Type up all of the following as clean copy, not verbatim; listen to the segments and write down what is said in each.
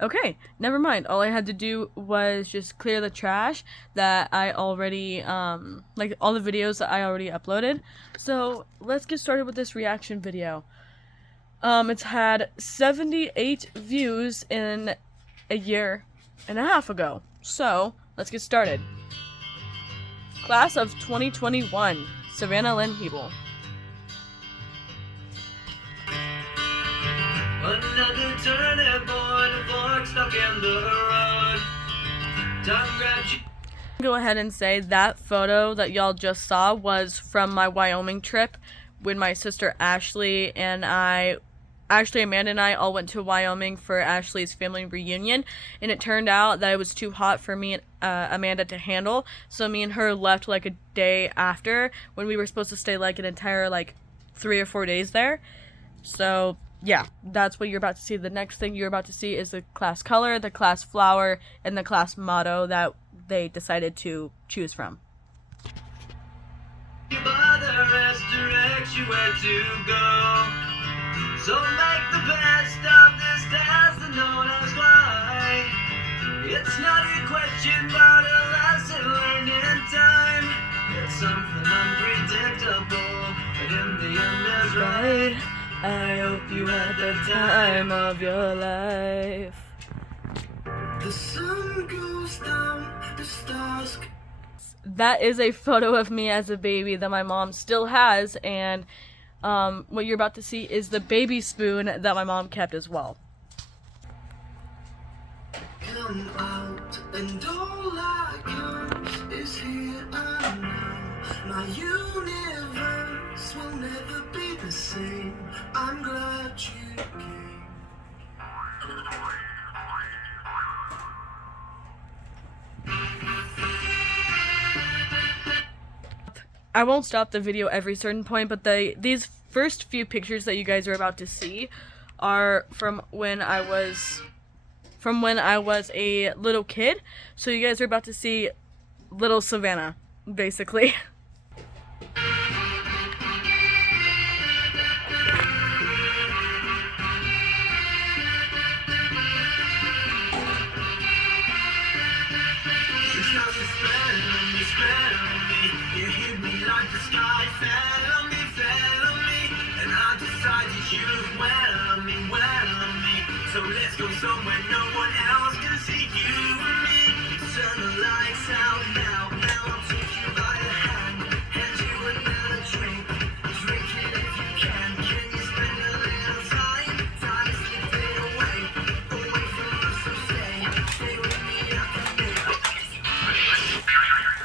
Okay, never mind. All I had to do was just clear the trash that I already, like all the videos that I already uploaded. So let's get started with this reaction video. It's had 78 views in a year and a half ago. So let's get started. Class of 2021, Savannah Lynn Hebel. Another turning point, a fork stuck in the road. Time grabs you. Go ahead and say that photo that y'all just saw was from my Wyoming trip when my sister Ashley and Amanda and I all went to Wyoming for Ashley's family reunion, and it turned out that it was too hot for me and Amanda to handle, so me and her left like a day after when we were supposed to stay like an entire like 3 or 4 days there. So yeah, that's what you're about to see. The next thing you're about to see is the class color, the class flower, and the class motto that they decided to choose from. By the rest directs you where to go. So make the best of this task and known as why. It's not a question but a lesson learned in time. It's something unpredictable, but in the end is right. I hope you had the time of your life. The sun goes down, the stars. That is a photo of me as a baby that my mom still has, and what you're about to see is the baby spoon that my mom kept as well. Come out, and all I got is here and now. My universe will never be the same. I'm glad you came. I won't stop the video every certain point, but these first few pictures that you guys are about to see are from when I was a little kid. So you guys are about to see little Savannah, basically. You hit me like the sky fell on me, and I decided you well on me. So let's go somewhere no one else can see you and me. Turn the lights out now, I'll take you by the hand you another drink. Drink it if you can you spend a little time slipping away from us, so stay with me, I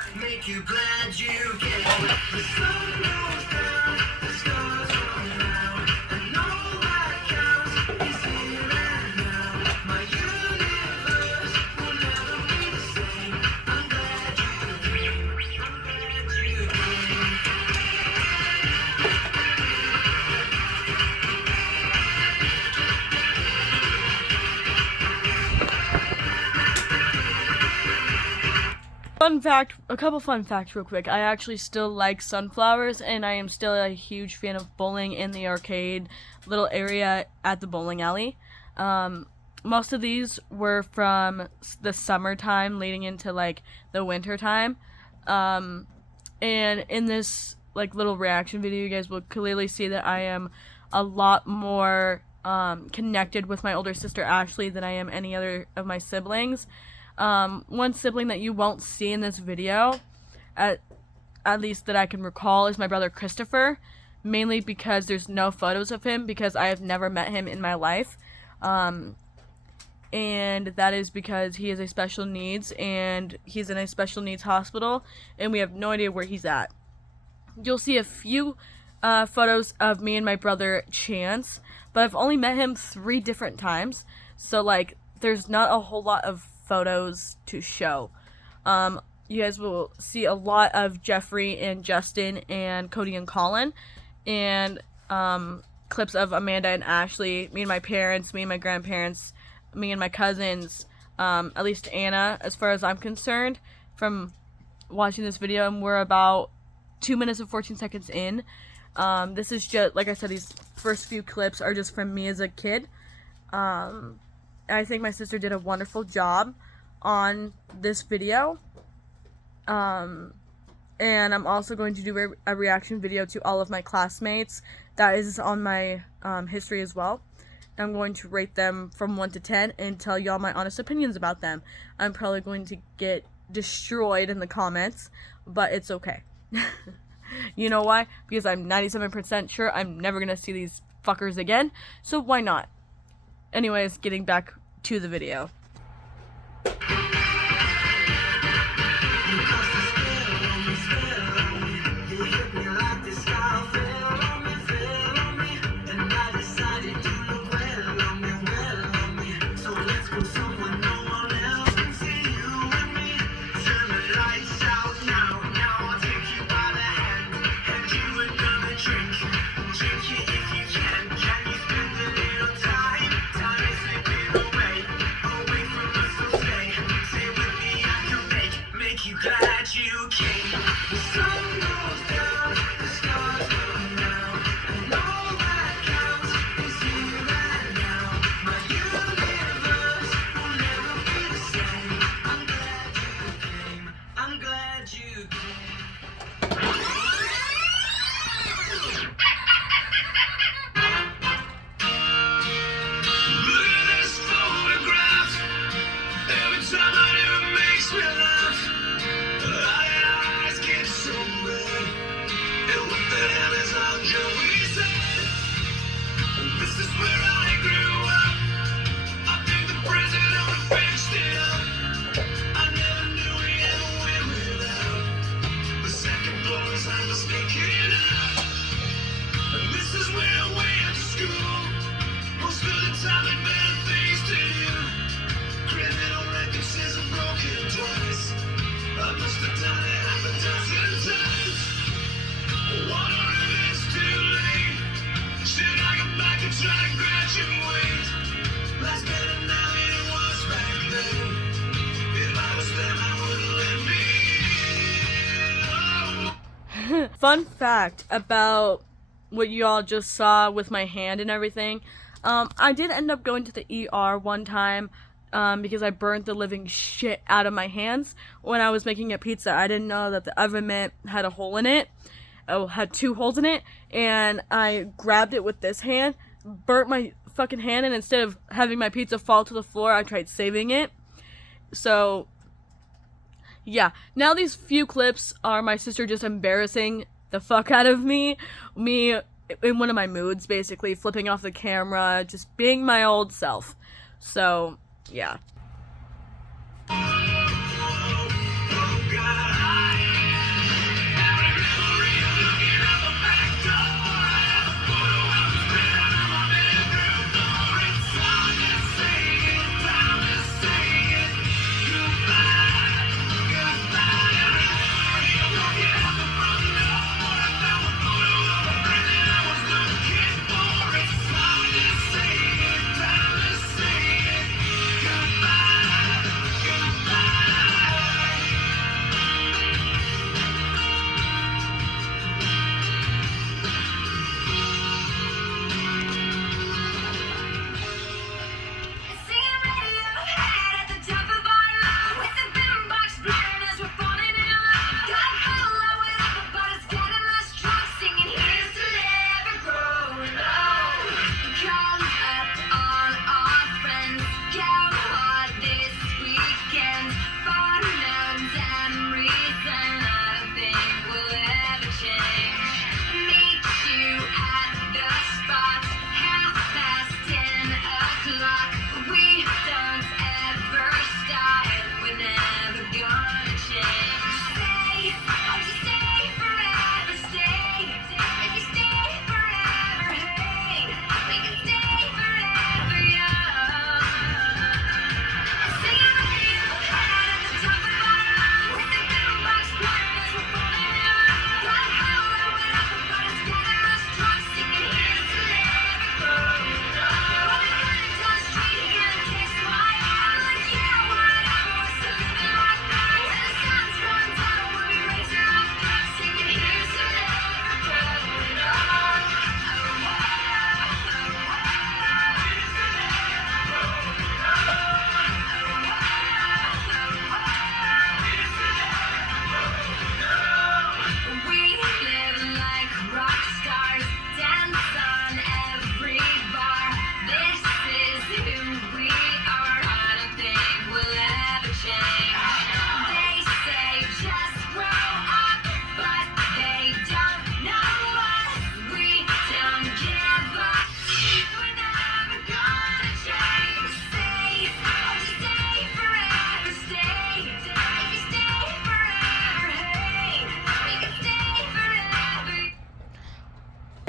can make you glad you came. The sun goes down, the stars come out, and all that counts is here and now. My universe will never be the same. I'm glad you came. Fun fact, a couple fun facts real quick. I actually still like sunflowers, and I am still a huge fan of bowling in the arcade little area at the bowling alley. Most of these were from the summertime leading into like the winter time. And in this like little reaction video, you guys will clearly see that I am a lot more connected with my older sister Ashley than I am any other of my siblings. One sibling that you won't see in this video, at least that I can recall, is my brother Christopher, mainly because there's no photos of him because I have never met him in my life. And that is because he has a special needs and he's in a special needs hospital and we have no idea where he's at. You'll see a few photos of me and my brother Chance, but I've only met him 3 different times, so like there's not a whole lot of photos to show. You guys will see a lot of Jeffrey and Justin and Cody and Colin, and clips of Amanda and Ashley, me and my parents, me and my grandparents, me and my cousins, at least Anna, as far as I'm concerned, from watching this video, and we're about 2 minutes and 14 seconds in. This is just, like I said, these first few clips are just from me as a kid. I think my sister did a wonderful job on this video. And I'm also going to do a reaction video to all of my classmates. That is on my history as well. I'm going to rate them from 1 to 10 and tell y'all my honest opinions about them. I'm probably going to get destroyed in the comments, but it's okay. You know why? Because I'm 97% sure I'm never gonna see these fuckers again, so why not? Anyways, getting back to the video. Fun fact about what you all just saw with my hand and everything. I did end up going to the ER one time because I burnt the living shit out of my hands when I was making a pizza. I didn't know that the oven mitt had a hole in it. Oh, had 2 holes in it, and I grabbed it with this hand, burnt my fucking hand, and instead of having my pizza fall to the floor, I tried saving it. So, yeah. Now these few clips are my sister just embarrassing the fuck out of me. Me in one of my moods, basically, flipping off the camera, just being my old self. So, yeah. Goodbye.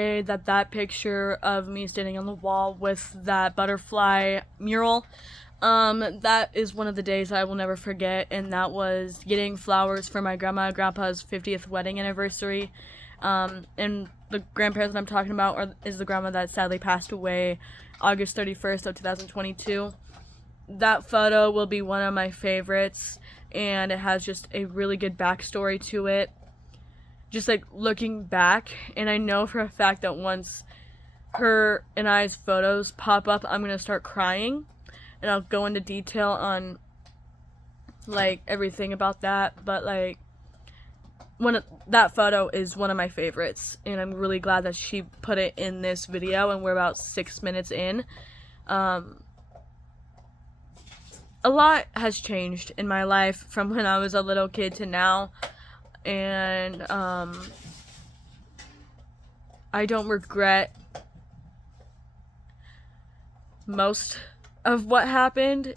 say that picture of me standing on the wall with that butterfly mural, that is one of the days I will never forget, and that was getting flowers for my grandma and grandpa's 50th wedding anniversary. And the grandparents that I'm talking about is the grandma that sadly passed away August 31st of 2022. That photo will be one of my favorites, and it has just a really good backstory to it. Just like looking back, and I know for a fact that once her and I's photos pop up, I'm gonna start crying, and I'll go into detail on like everything about that. But like, that photo is one of my favorites, and I'm really glad that she put it in this video, and we're about 6 minutes in. A lot has changed in my life from when I was a little kid to now, and I don't regret most of what happened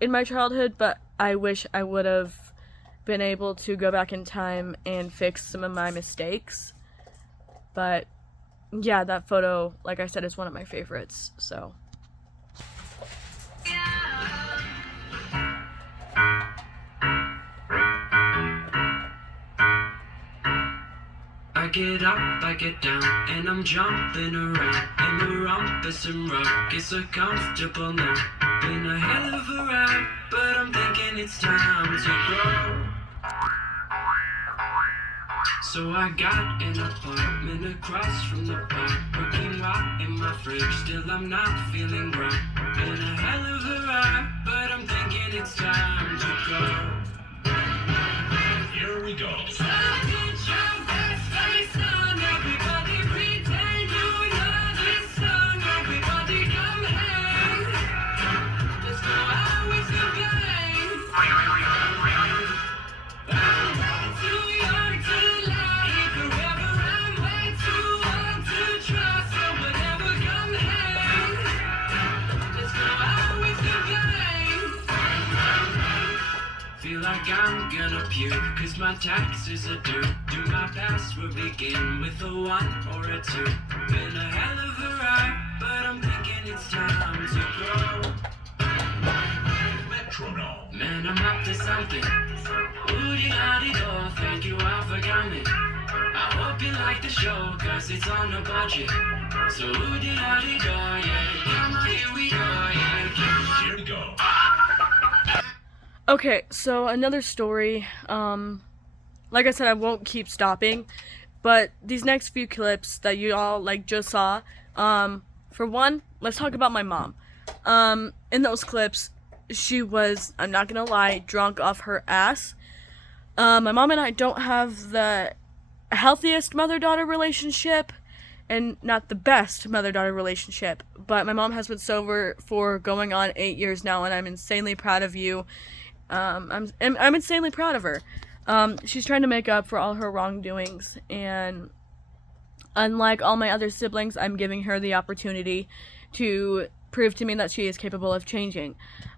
in my childhood, but I wish I would have been able to go back in time and fix some of my mistakes. But yeah, that photo, like I said, is one of my favorites. So I get up, I get down, and I'm jumping around in the rumpus and rock. It's so comfortable now. Been a hell of a ride, but I'm thinking it's time to grow. So I got an apartment across from the park, cooking right in my fridge. Still I'm not feeling right. Been a hell of a ride, but I'm thinking it's time to go. Here we go. Feel like I'm gonna puke, cause my taxes are due. Do my best, we'll begin with a 1 or a 2. Been a hell of a ride, but I'm thinking it's time to grow. Metronome. Man, I'm up to something. Ooh-dee-la-dee-do, thank you all for coming. I hope you like the show, cause it's on a budget. So ooh-dee-la-dee-do, yeah, come on, here we go, yeah, come on. Here we go. okay, so another story. Like I said, I won't keep stopping, but these next few clips that you all like just saw, for one, let's talk about my mom. In those clips, she was, I'm not gonna lie, drunk off her ass. My mom and I don't have the healthiest mother-daughter relationship, and not the best mother-daughter relationship, but my mom has been sober for going on 8 years now, and I'm insanely proud of you. I'm insanely proud of her. She's trying to make up for all her wrongdoings, and unlike all my other siblings, I'm giving her the opportunity to prove to me that she is capable of changing.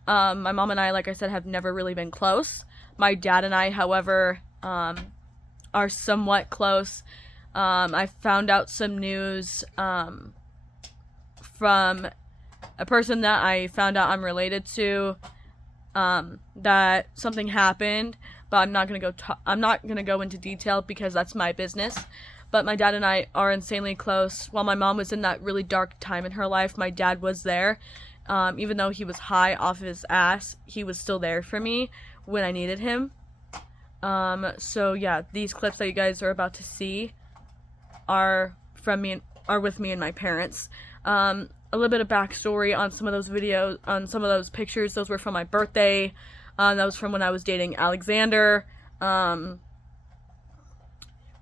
My mom and I, like I said, have never really been close. My dad and I, however, are somewhat close. I found out some news from a person that I found out I'm related to, that something happened, but I'm not gonna go into detail because that's my business. But my dad and I are insanely close. While my mom was in that really dark time in her life, my dad was there. Even though he was high off his ass, he was still there for me when I needed him. So yeah, these clips that you guys are about to see are with me and my parents. A little bit of backstory on some of those videos, on some of those pictures. Those were from my birthday. That was from when I was dating Alexander. When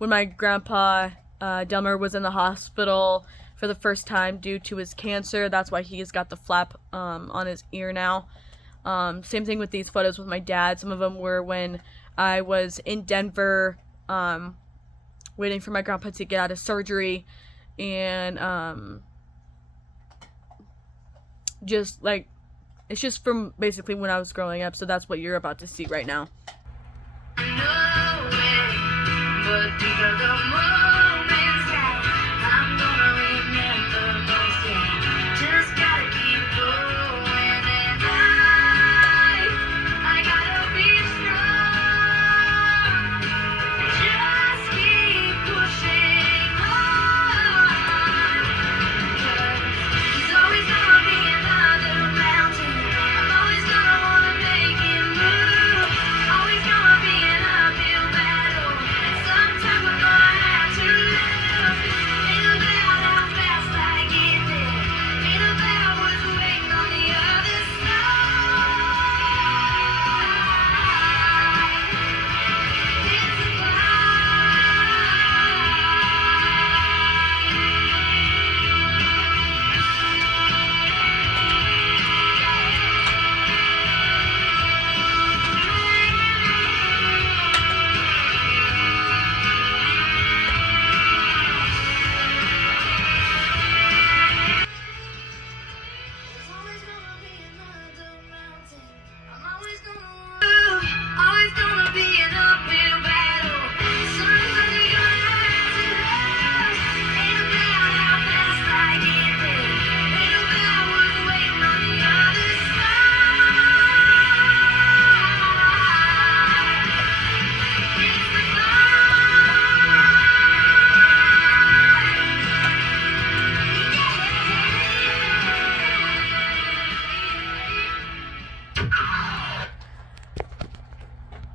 my grandpa, Delmer, was in the hospital for the first time due to his cancer. That's why he's got the flap on his ear now. Same thing with these photos with my dad. Some of them were when I was in Denver, waiting for my grandpa to get out of surgery, and just like, it's just from basically when I was growing up. So that's what you're about to see right now. But these are the moments that I'm gonna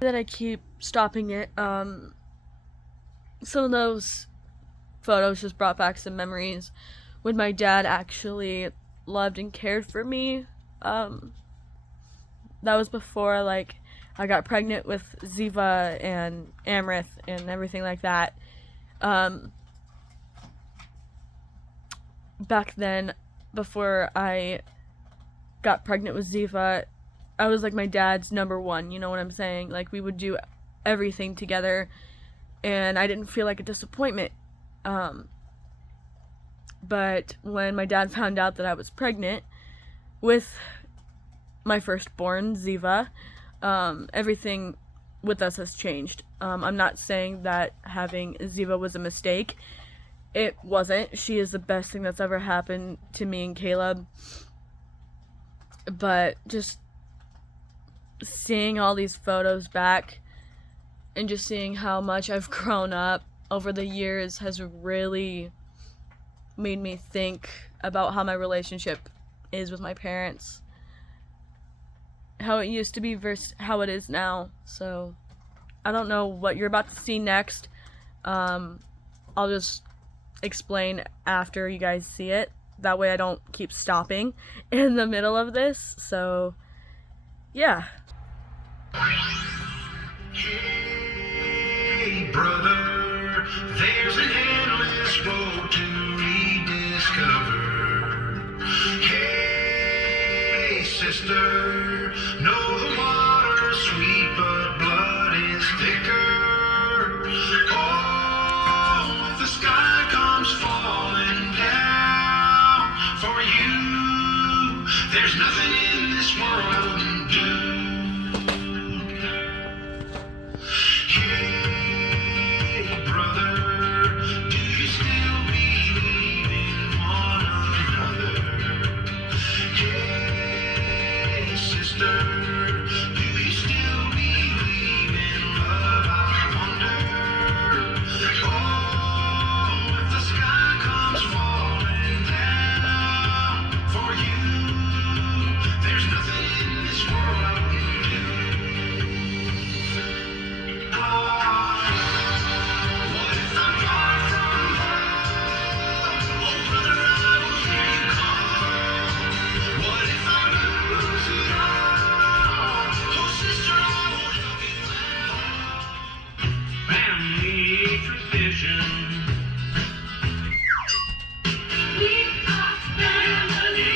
that I keep stopping it. Some of those photos just brought back some memories when my dad actually loved and cared for me. That was before, like, I got pregnant with Ziva and Amrith and everything like that. Back then, before I got pregnant with Ziva, I was like my dad's number one, you know what I'm saying? Like, we would do everything together, and I didn't feel like a disappointment. But when my dad found out that I was pregnant with my firstborn, Ziva, everything with us has changed. I'm not saying that having Ziva was a mistake. It wasn't. She is the best thing that's ever happened to me and Caleb. But just seeing all these photos back and just seeing how much I've grown up over the years has really made me think about how my relationship is with my parents. How it used to be versus how it is now. So, I don't know what you're about to see next. I'll just explain after you guys see it. That way I don't keep stopping in the middle of this. So, yeah. Hey, brother, there's an endless road to rediscover. Hey, sister, know the water's sweet, but blood is thicker. Oh, if the sky comes falling down for you, there's nothing in this world I wouldn't do. Hey, brother, do you still believe in one another? Hey, sister, do you still believe in love? I wonder. Oh, if the sky comes falling down for you, there's nothing in this world I wouldn't do. What if I'm far from home? Oh, brother, I will hear you call. What if I lose it all? Oh, sister, I will help you out. Family tradition. We are family.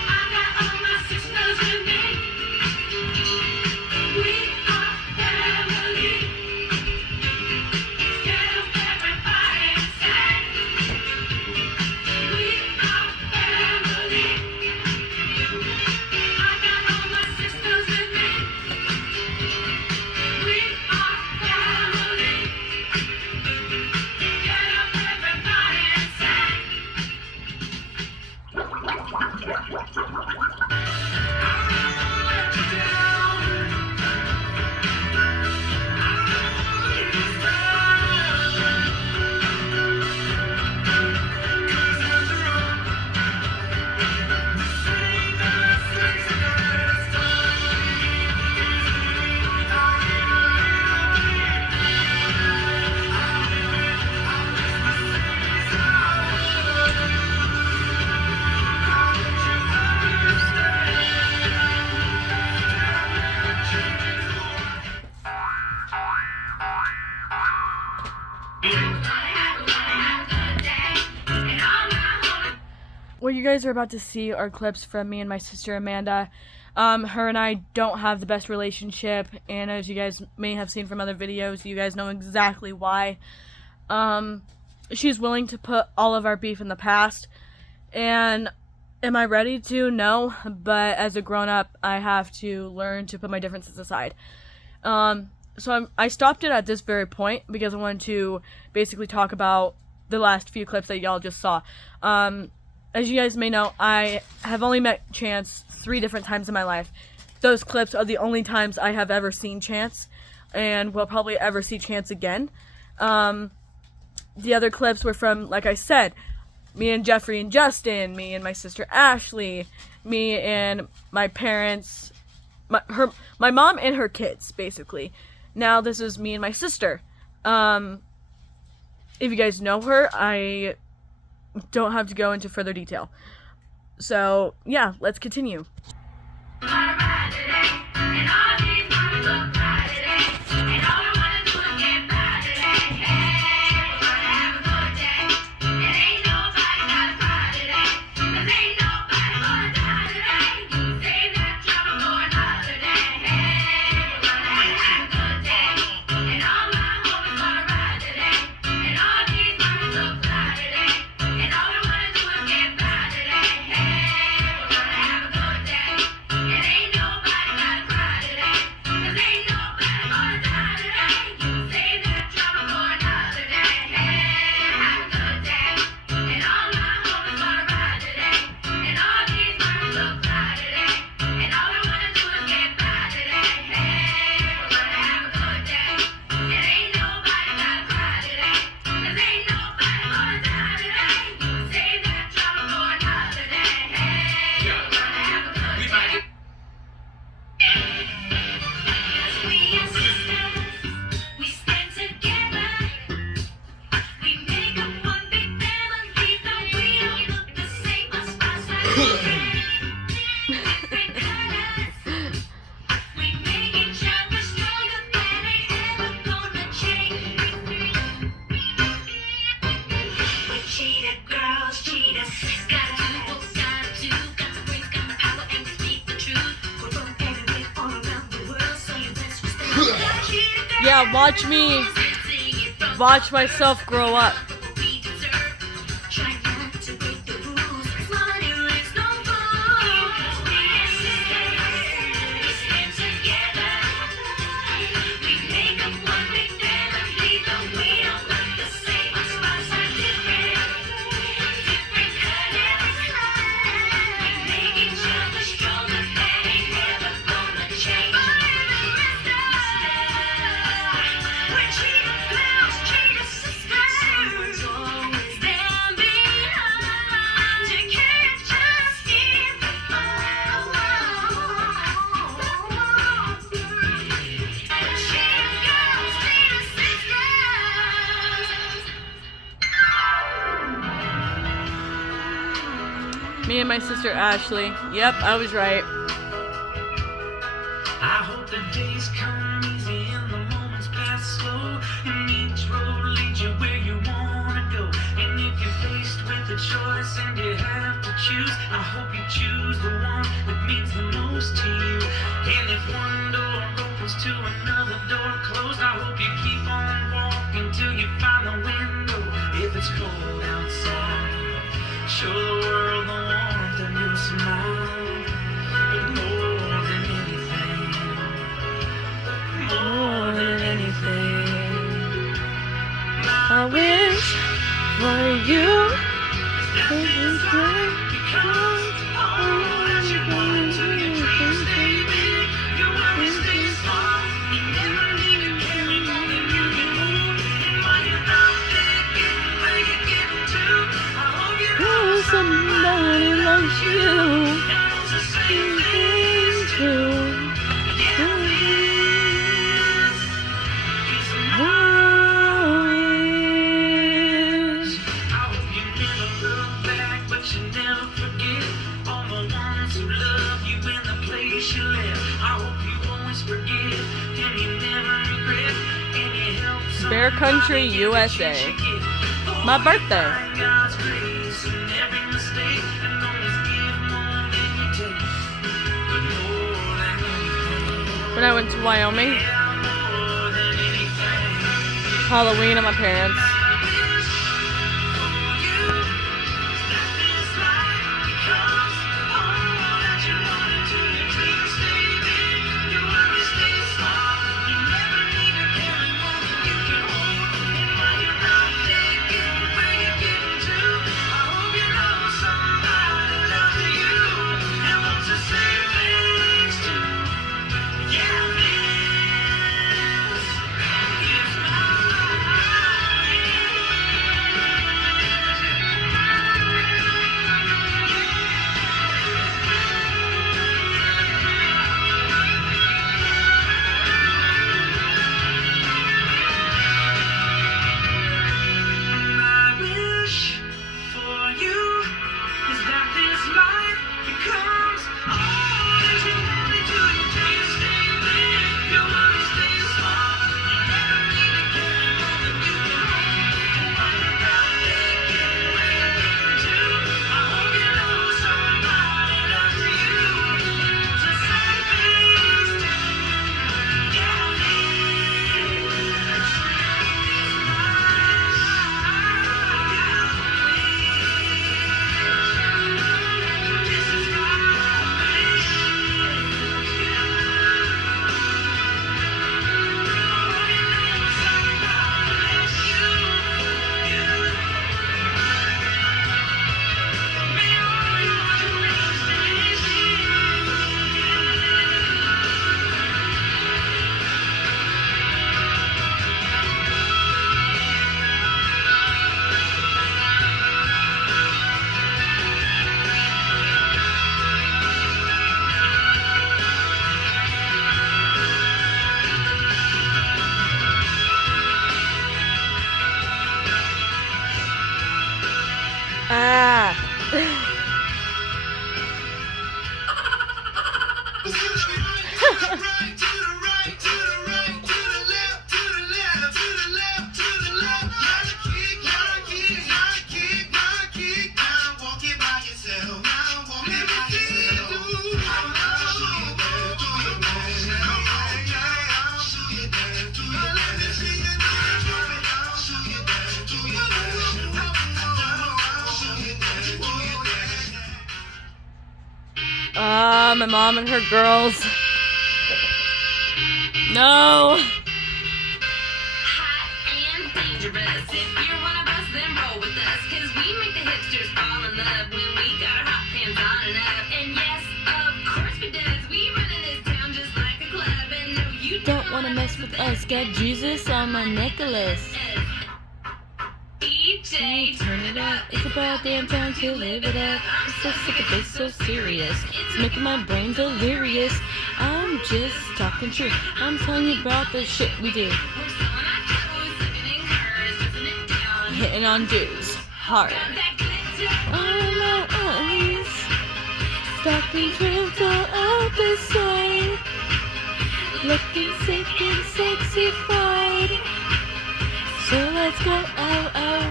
I got all my sisters with me. We are family. Get up, everybody, and sing. We are family. I got all my sisters with me. We are family. Get up, everybody, and sing. What you guys are about to see are clips from me and my sister Amanda. Her and I don't have the best relationship, and as you guys may have seen from other videos, you guys know exactly why. She's willing to put all of our beef in the past, and am I ready to? No, but as a grown-up, I have to learn to put my differences aside. So I stopped it at this very point because I wanted to basically talk about the last few clips that y'all just saw. As you guys may know, I have only met Chance 3 different times in my life. Those clips are the only times I have ever seen Chance, and will probably ever see Chance again. The other clips were from, like I said, me and Jeffrey and Justin, me and my sister Ashley, me and my parents, my mom and her kids, basically. Now this is me and my sister. If you guys know her, I don't have to go into further detail. So yeah, let's continue. Yeah, watch myself grow up. Me and my sister Ashley. Yep, I was right. I hope the days come easy and the moments pass slow, and each road leads you where you wanna go. And if you're faced with a choice and you have to choose, I hope you choose the one that means the most to you. And if one door opens to another door closed, I hope you keep on walking till you find the window. If it's cold outside, show the world the warmth of your smile. But more than anything, I wish for you. Somebody loves you. Bear Country, USA. My birthday. When I went to Wyoming, Halloween at my parents'. My mom and her girls. No. Hot and dangerous. If you're one of us, then roll with us. Cause we make the hipsters fall in love when we got our hot pants on and up. And yes, of course we does. We run in this town just like a club. And no, you Don't wanna mess with us. Got Jesus on my necklace. DJ, Turn it up. It's about damn time to live it up. I'm so sick of this, so serious. It's making my brain delirious. I'm just talking truth. I'm telling you about the shit we do. we're selling our clothes, living in cars, dressing it down. Hitting on dudes. Hard. Got that glitter. On my eyes. Stalking through the episode. Looking sick and sexy fried. So let's go, oh, oh,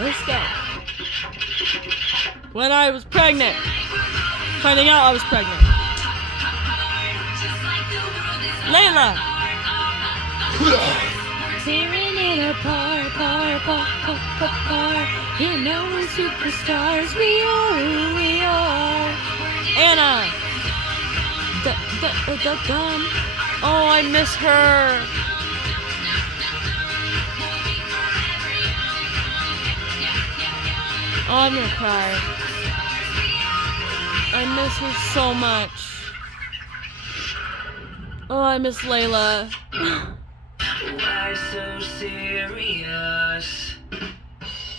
let's go. When I was pregnant, finding out I was pregnant. Layla! Tearing it apart, apart. You know we're superstars, we are. Anna! Dum. Oh, I miss her. Oh, I'm gonna cry. I miss her so much. Oh, I miss Layla. Why so serious?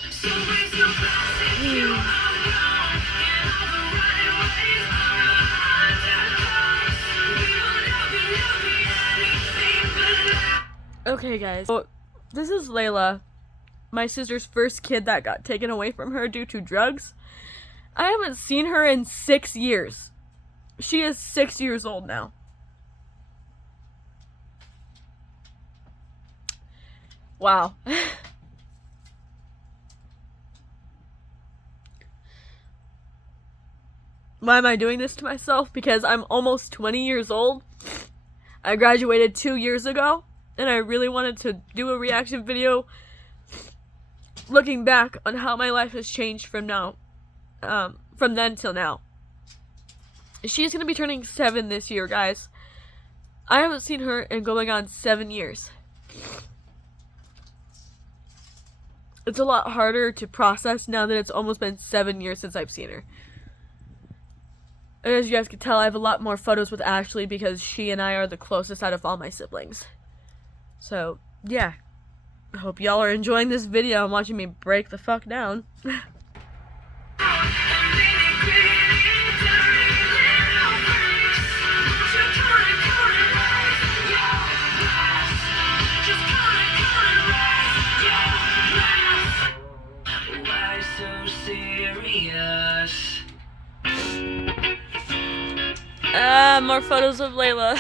So raise your glass if you are wrong, and all the right ways are right. We will love you anything but Okay, guys. So, this is Layla, my sister's first kid that got taken away from her due to drugs. I haven't seen her in 6 years. She is 6 years old now. Wow. Why am I doing this to myself? Because I'm almost 20 years old. I graduated 2 years ago, and I really wanted to do a reaction video looking back on how my life has changed from then till now. She's gonna be turning 7 this year, guys. I haven't seen her in going on 7 years. It's a lot harder to process now that it's almost been 7 years since I've seen her. And as you guys can tell, I have a lot more photos with Ashley because she and I are the closest out of all my siblings. So, yeah. I hope y'all are enjoying this video and watching me break the fuck down. why so serious? More photos of Layla.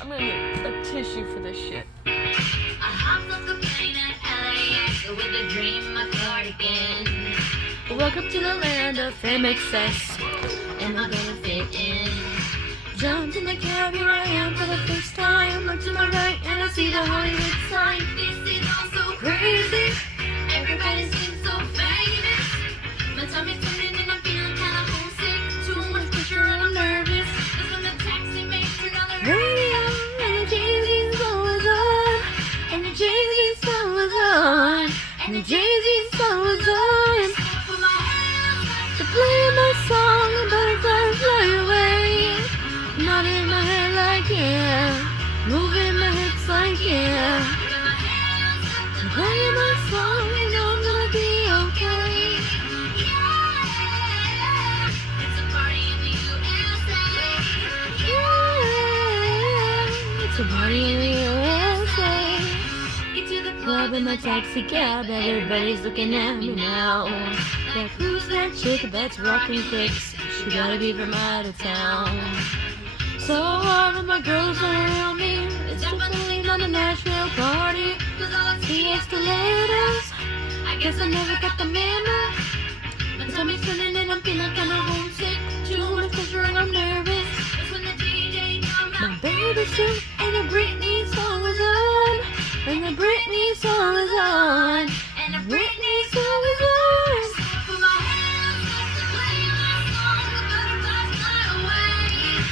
I'm gonna get a tissue for this shit. I hopped off the plane at LAX with a dream, a cardigan. Welcome to the land of fame excess. Am I gonna fit in? Jumped in the cab, here I am for the first time. Look to my right and I see the Hollywood sign. This is all so Crazy. Everybody seems so famous. My tummy's turning and I'm feeling kinda homesick. Too much pressure and I'm nervous. That's when the taxi mate turned on the Radio and the Jay-Z song was on. And the Jay-Z song was on. And the Jay-Z song was on. Put my hands up. To play my song, the butterflies fly away. Nodding my head like yeah. Moving my hips like yeah. Put my hands up. To play my song, you know I'm gonna be okay. Yeah. It's a party in the USA. Yeah. It's a party in the USA. Get to the Club in my taxi cab, everybody's looking at me now. Like, who's that chick that's rocking kicks? You gotta be from out of town. So hard when my girls are around me. It's definitely not a Nashville party. Cause all I see is stilettos. I guess I never got the memo. My tummy's turning and I'm feeling kinda homesick. Too much pressure and I'm nervous. That's when the DJ comes out. My baby suit and a Britney song is on. And the Britney song is on. And the Britney song is on. Put my hands up to play my song. The butterflies fly away.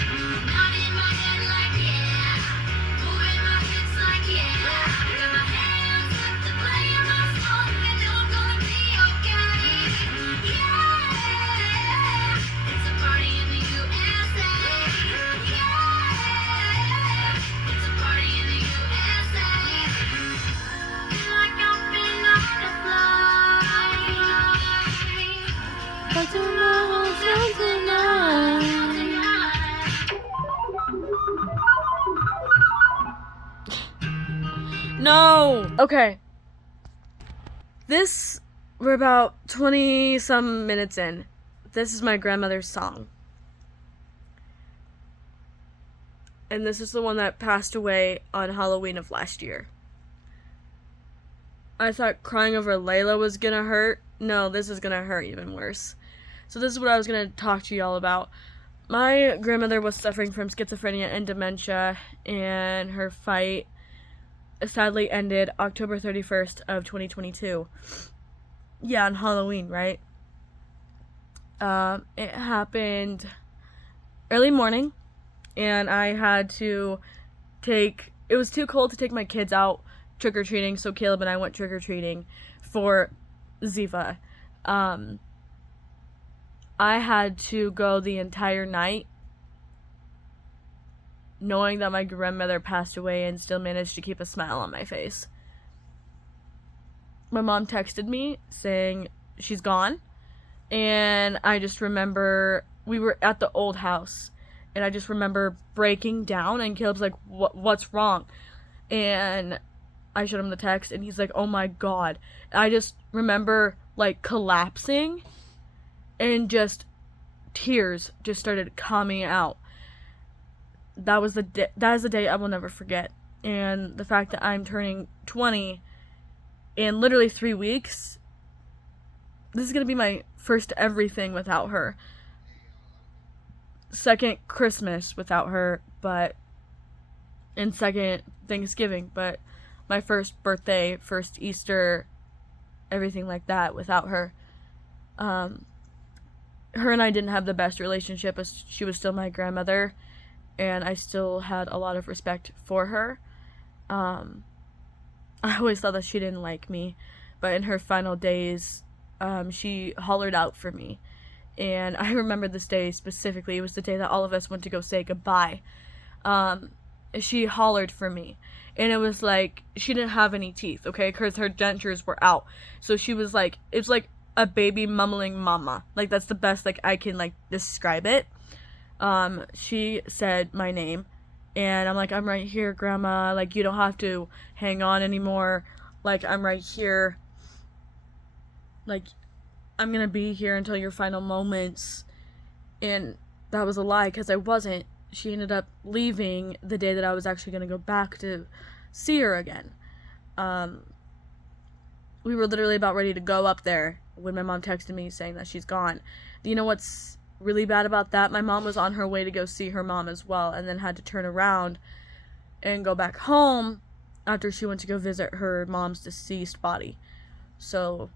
Nodding my head like yeah. Moving my hips like yeah. I got my hands up to play my song. And know I'm gonna be okay. Yeah. It's a party in the USA. Yeah. It's a party in the USA. Feel like I've been on a flight. Back to my hotel tonight. No! Okay. We're about 20 some minutes in. This is my grandmother's song. And this is the one that passed away on Halloween of last year. I thought crying over Layla was gonna hurt. No, this is gonna hurt even worse. So this is what I was gonna talk to y'all about. My grandmother was suffering from schizophrenia and dementia, and her fight sadly ended October 31st of 2022. Yeah, on Halloween, right? It happened early morning, and I had to it was too cold to take my kids out trick-or-treating, so Caleb and I went trick-or-treating for Ziva. I had to go the entire night knowing that my grandmother passed away and still managed to keep a smile on my face. My mom texted me saying she's gone, and I just remember we were at the old house, and I just remember breaking down, and Caleb's like, what's wrong? And I showed him the text, and he's like, oh my god. I just remember, like, collapsing, and just tears just started coming out. That is the day I will never forget. And the fact that I'm turning 20 in literally 3 weeks, this is going to be my first everything without her. Second Christmas without her, and second Thanksgiving, but my first birthday, first Easter, everything like that without her. Her and I didn't have the best relationship, as she was still my grandmother, and I still had a lot of respect for her. I always thought that she didn't like me, but in her final days, she hollered out for me. And I remember this day specifically. It was the day that all of us went to go say goodbye. She hollered for me. And it was like, she didn't have any teeth, okay? Because her dentures were out. So she was like, it's like a baby mumbling mama. Like, that's the best, like, I can, like, describe it. She said my name. And I'm like, I'm right here, Grandma. Like, you don't have to hang on anymore. Like, I'm right here. Like, I'm gonna be here until your final moments. And that was a lie, because I wasn't. She ended up leaving the day that I was actually gonna go back to see her again. We were literally about ready to go up there when my mom texted me saying that she's gone. You know what's really bad about that? My mom was on her way to go see her mom as well, and then had to turn around and go back home after she went to go visit her mom's deceased body. So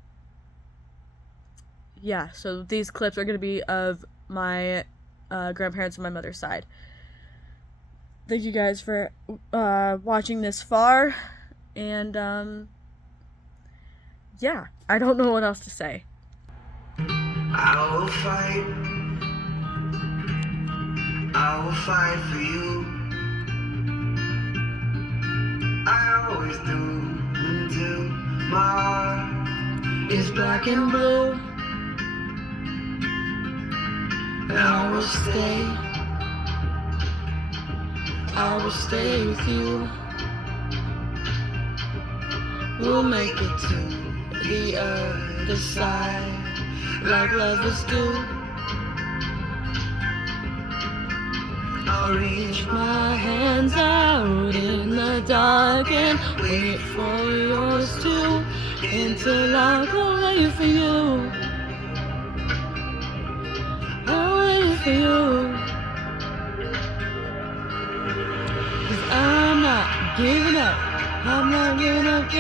yeah, so these clips are going to be of my grandparents on my mother's side. Thank you guys for watching this far, and yeah, I don't know what else to say. I will fight for you. I always do until my heart Is black and blue, and I will stay with you. We'll make it to the other side, like lovers do. I'll reach my hands out in the dark and wait for yours to interlock. I'll wait for you. I'll wait for you. 'Cause I'm not giving up. I'm not giving up,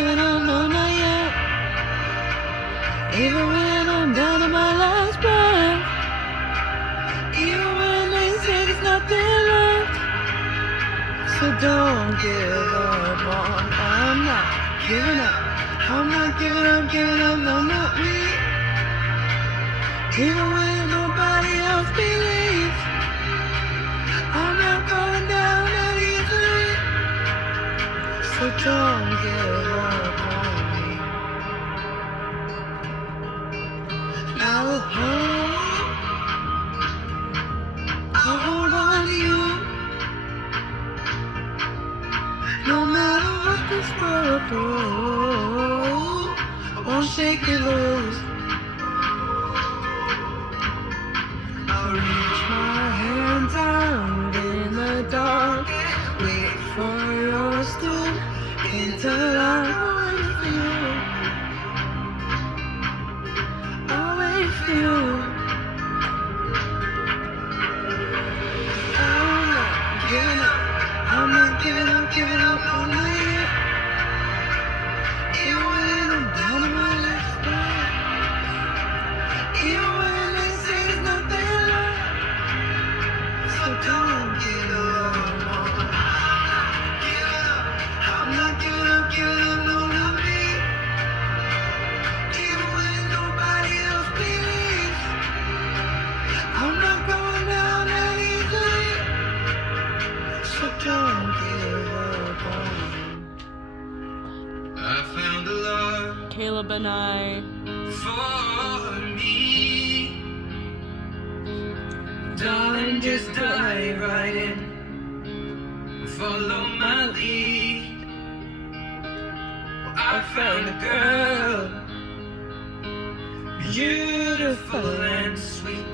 no, not yet. Even when I'm down to my last breath. Even when they say there's nothing left. So don't give up on. I'm not giving up. I'm not giving up, no, not me. Even when nobody else believes. I'm not going down that easily. So don't give up on me. I will hold on to you. No matter what this world throws, I won't shake me loose. I'll reach my hands out in the dark, wait for yours to interlock. I'll wait for you. I'm not giving up. I'm not giving up on me. Even when I'm down to my last breath. Even when they say there's nothing left. So don't give up on me. I'm not giving up, no, not me. Even when nobody else believes. I'm not going down that easily. So don't give up on me. I found a love, Caleb and I, for me. Darling, just dive right in. Follow my lead. Well, I found a girl, beautiful and sweet.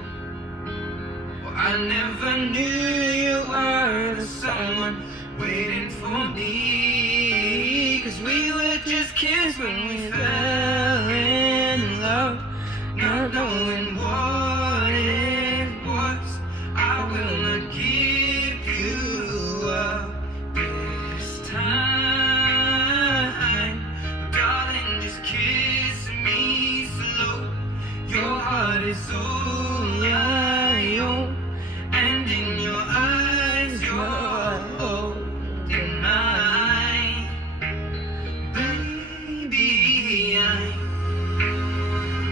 Well, I never knew you were the someone waiting for me. 'Cause we were just kids when we fell in love, not knowing what it was. I will not give you up this time. Darling, just kiss me slow. Your heart is all I own, and in your eyes you're holding mine. Baby, I'm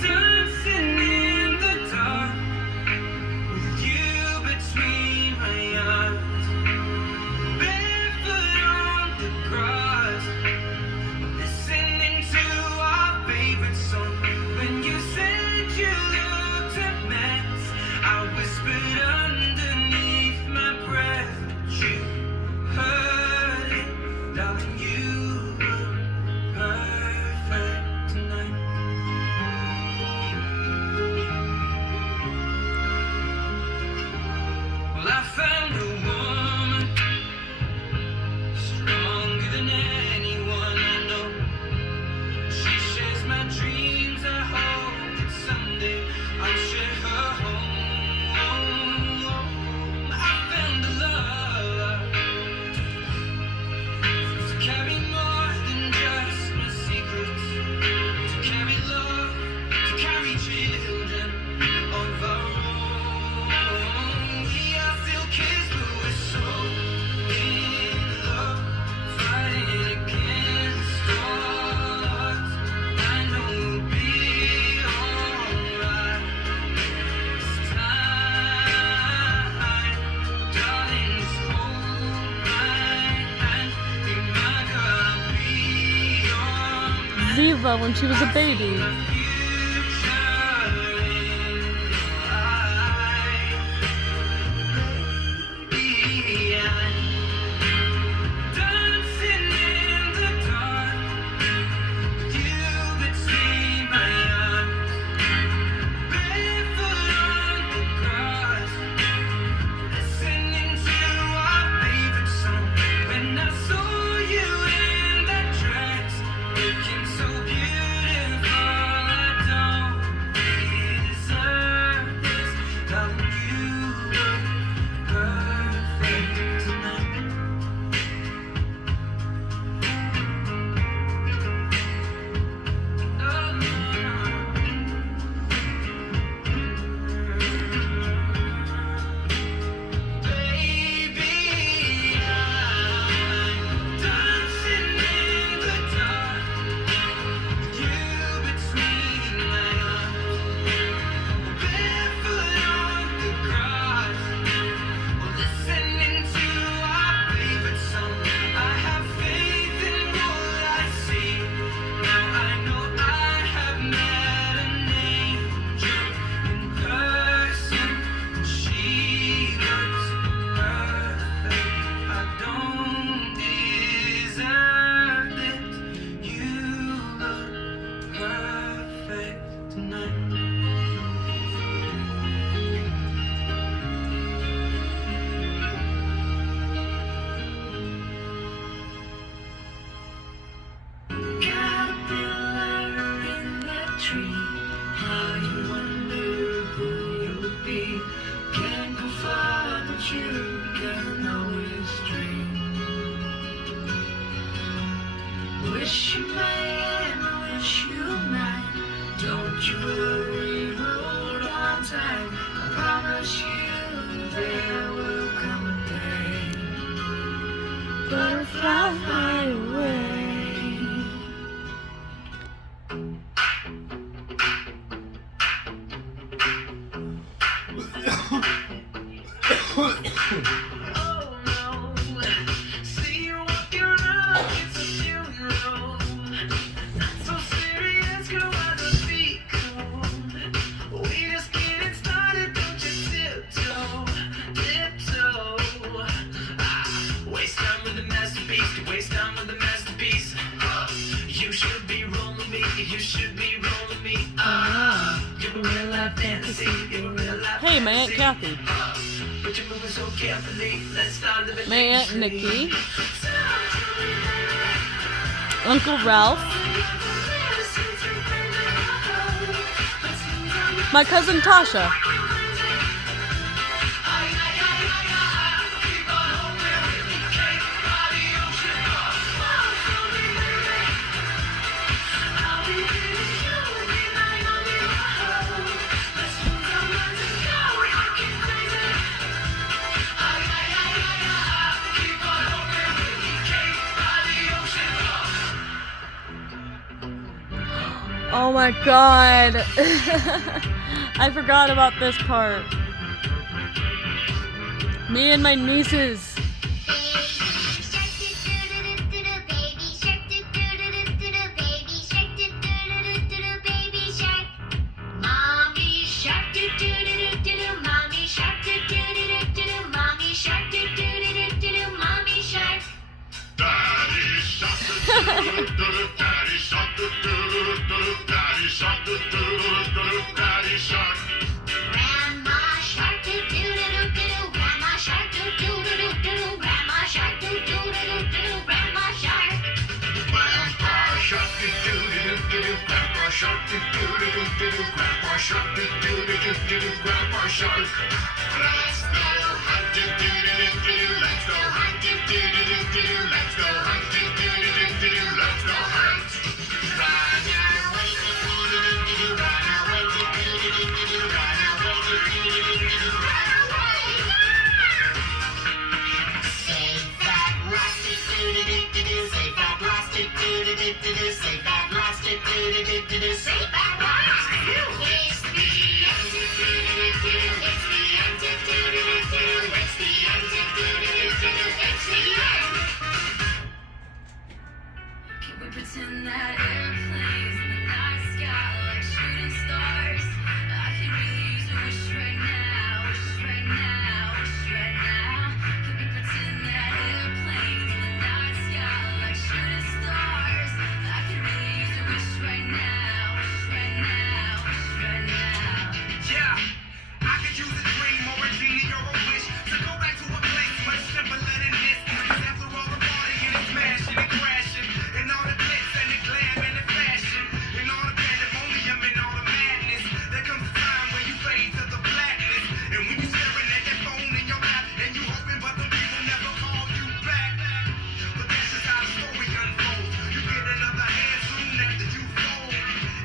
dancing in the dark with you between my arms, barefoot on the grass, listening to our favorite song. When you said you looked a mess, I whispered underneath my breath, but you heard it, darling. You were perfect tonight. Well, I found a woman stronger than anyone I know. She shares my dreams. I hope that someday I'll share her home. I found a love to carry more than just my secrets, to carry love, to carry children of our own. We are still kids, but we're so in love, fighting against all odds. I know we'll be alright this time. Darling, just hold my hand. Be my girl, I'll be your man. Ziva when she was a baby. Listening to you can always dream. Wish you may and wish you might. Don't you worry, hold on tight. I promise you there will come a day. Butterfly fly away. Oh no, see you walking around, it's a funeral. So serious, girl, why the feet cold? We just getting started, don't you tiptoe, tiptoe. Waste time with the masterpiece, to waste time with the masterpiece. You should be rolling me, you should be rolling me. You're a real life fantasy, you're a real life Hey, my Aunt fantasy. Kathy. But you're moving so carefully, let's start living My Aunt dangerously. Nikki. Uncle Ralph. My cousin Tasha. Oh my god. I forgot about this part. Me and my nieces. Pretend that airplanes in the night sky like shooting stars. I could really use a wish right now, wish right now, wish right now. Can we pretend that airplanes in the night sky like shooting stars? I could really use a wish right now, wish right now, wish right now. Yeah, I could use a dream or a genie or a wish to go back to a place much simpler than this. 'Cause after all the party and the smashing and crashing and all the glitz and the glam and the fashion and all the pandemonium and all the madness, there comes a time when you fade to the blackness. And when you're staring at that phone in your lap and you hoping but the people never call you back. But that's just how the story unfolds. You get another hand soon after you fold.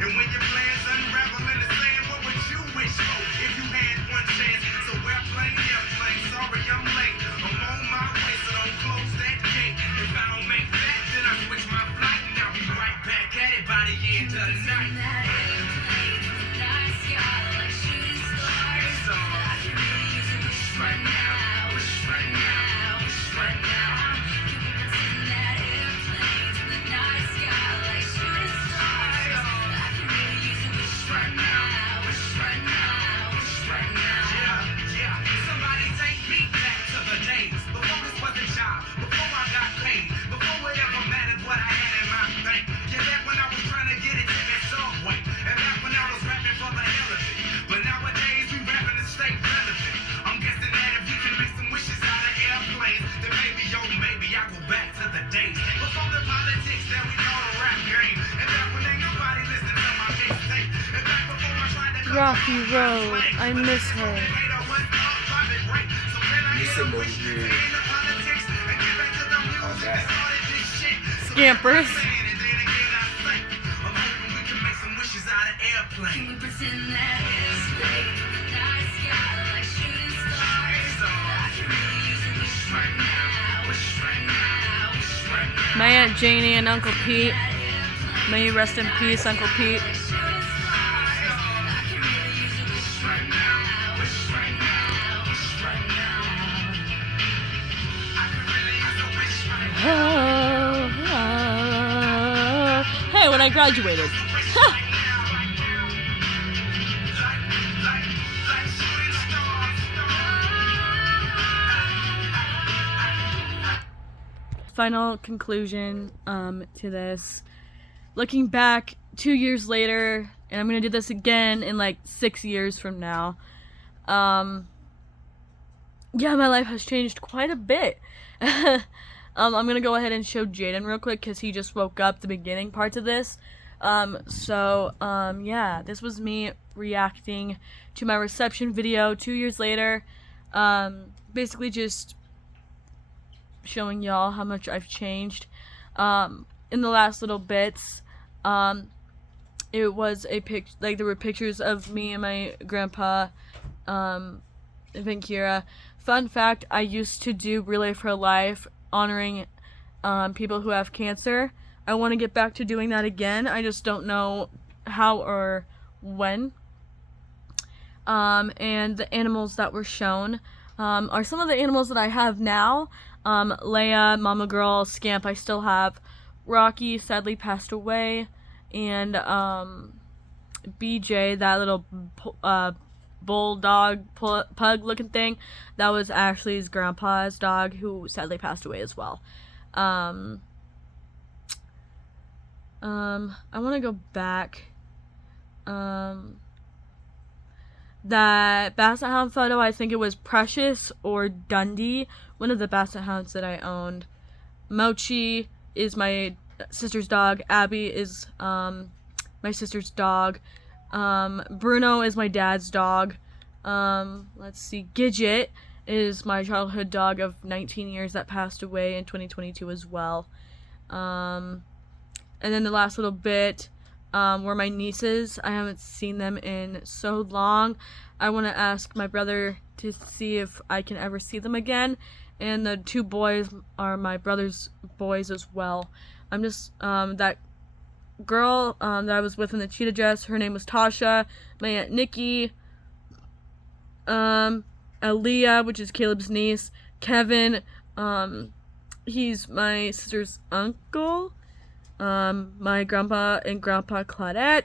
And when your plans unravel in the sand, what would you wish for if you had one chance? So airplane, airplane, sorry I'm late. I'm on my way, so don't close that gate. If I don't make that, then I switch my flight and I'll be right back at it by the end of the night. That airplane in the night sky like shooting stars. I can really use a wish right now, wish right now, wish right now. Can we pretend that airplanes in the night sky like shooting stars? I can really use a wish right now, wish right now, wish right now. Yeah, somebody take me back to the days before this was a job, before I got paid, before it ever mattered what I had in my bank. Yeah, back when I was trying to get it to that subway, and back when I was rapping for the hell of it. But nowadays we rapping to stay relevant. I'm guessing that if we can make some wishes out of airplanes, then maybe, oh maybe I go back to the days before the politics that we know the rap game, and back when ain't nobody listened to my mixtape, and back before I tried to Rocky Road. I miss her. you sitting over here on that. Scampers. My Aunt Janie and Uncle Pete. May you rest in peace, Uncle Pete. Hey, when I graduated. Final conclusion to this. Looking back 2 years later, and I'm gonna do this again in like 6 years from now. Yeah, my life has changed quite a bit. I'm gonna go ahead and show Jaden real quick because he just woke up the beginning parts of this. Yeah, this was me reacting to my reception video 2 years later. Basically just showing y'all how much I've changed. In the last little bits, it was there were pictures of me and my grandpa, Vankira. Fun fact, I used to do Relay for Life, honoring people who have cancer. I want to get back to doing that again. I just don't know how or when. And the animals that were shown are some of the animals that I have now. Leia, Mama Girl, Scamp I still have. Rocky sadly passed away. And BJ, that little bulldog pug looking thing, that was Ashley's grandpa's dog, who sadly passed away as well. I want to go back. That Basset Hound photo, I think it was Precious or Dundee, one of the Basset Hounds that I owned. Mochi is my sister's dog. Abby is my sister's dog. Bruno is my dad's dog. Let's see, Gidget is my childhood dog of 19 years that passed away in 2022 as well. And then the last little bit were my nieces. I haven't seen them in so long. I want to ask my brother to see if I can ever see them again. And the two boys are my brother's boys as well. I'm just, that girl that I was with in the cheetah dress, her name was Tasha. My Aunt Nikki. Aaliyah, which is Caleb's niece. Kevin, he's my sister's uncle. My grandpa and grandpa Claudette.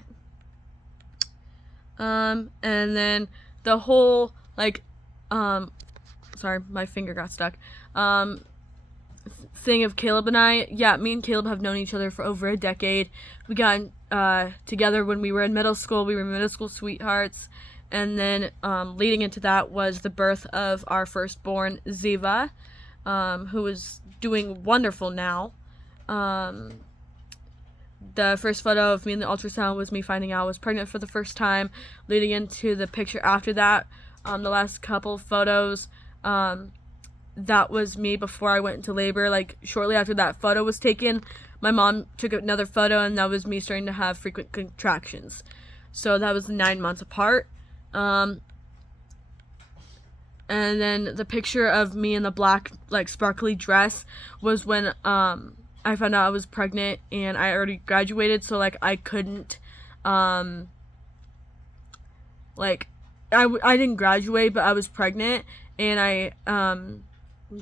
And then the whole, sorry, my finger got stuck. Thing of Caleb and I. Yeah, me and Caleb have known each other for over a decade. We got together when we were in middle school. We were middle school sweethearts. And then leading into that was the birth of our firstborn, Ziva, who is doing wonderful now. The first photo of me in the ultrasound was me finding out I was pregnant for the first time. Leading into the picture after that, the last couple photos, that was me before I went into labor. Like, shortly after that photo was taken, my mom took another photo, and that was me starting to have frequent contractions. So that was 9 months apart. And then the picture of me in the black, sparkly dress was when, I found out I was pregnant, and I already graduated, so, I couldn't, I didn't graduate, but I was pregnant, and I,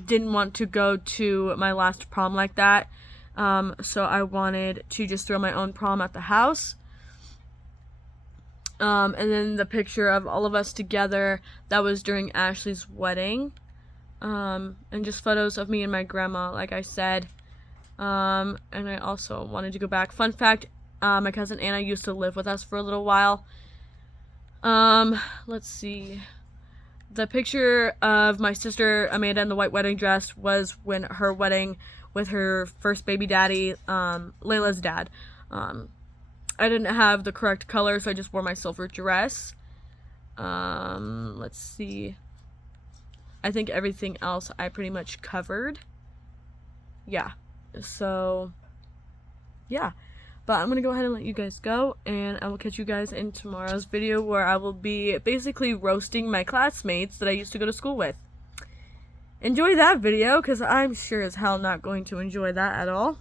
didn't want to go to my last prom like that, so I wanted to just throw my own prom at the house. And then the picture of all of us together, that was during Ashley's wedding, and just photos of me and my grandma, like I said. And I also wanted to go back. Fun fact, my cousin Anna used to live with us for a little while. Let's see. The picture of my sister Amanda in the white wedding dress was when her wedding with her first baby daddy, Layla's dad. I didn't have the correct color, so I just wore my silver dress. Let's see. I think everything else I pretty much covered. Yeah. So, yeah. But I'm going to go ahead and let you guys go, and I will catch you guys in tomorrow's video where I will be basically roasting my classmates that I used to go to school with. Enjoy that video, because I'm sure as hell not going to enjoy that at all.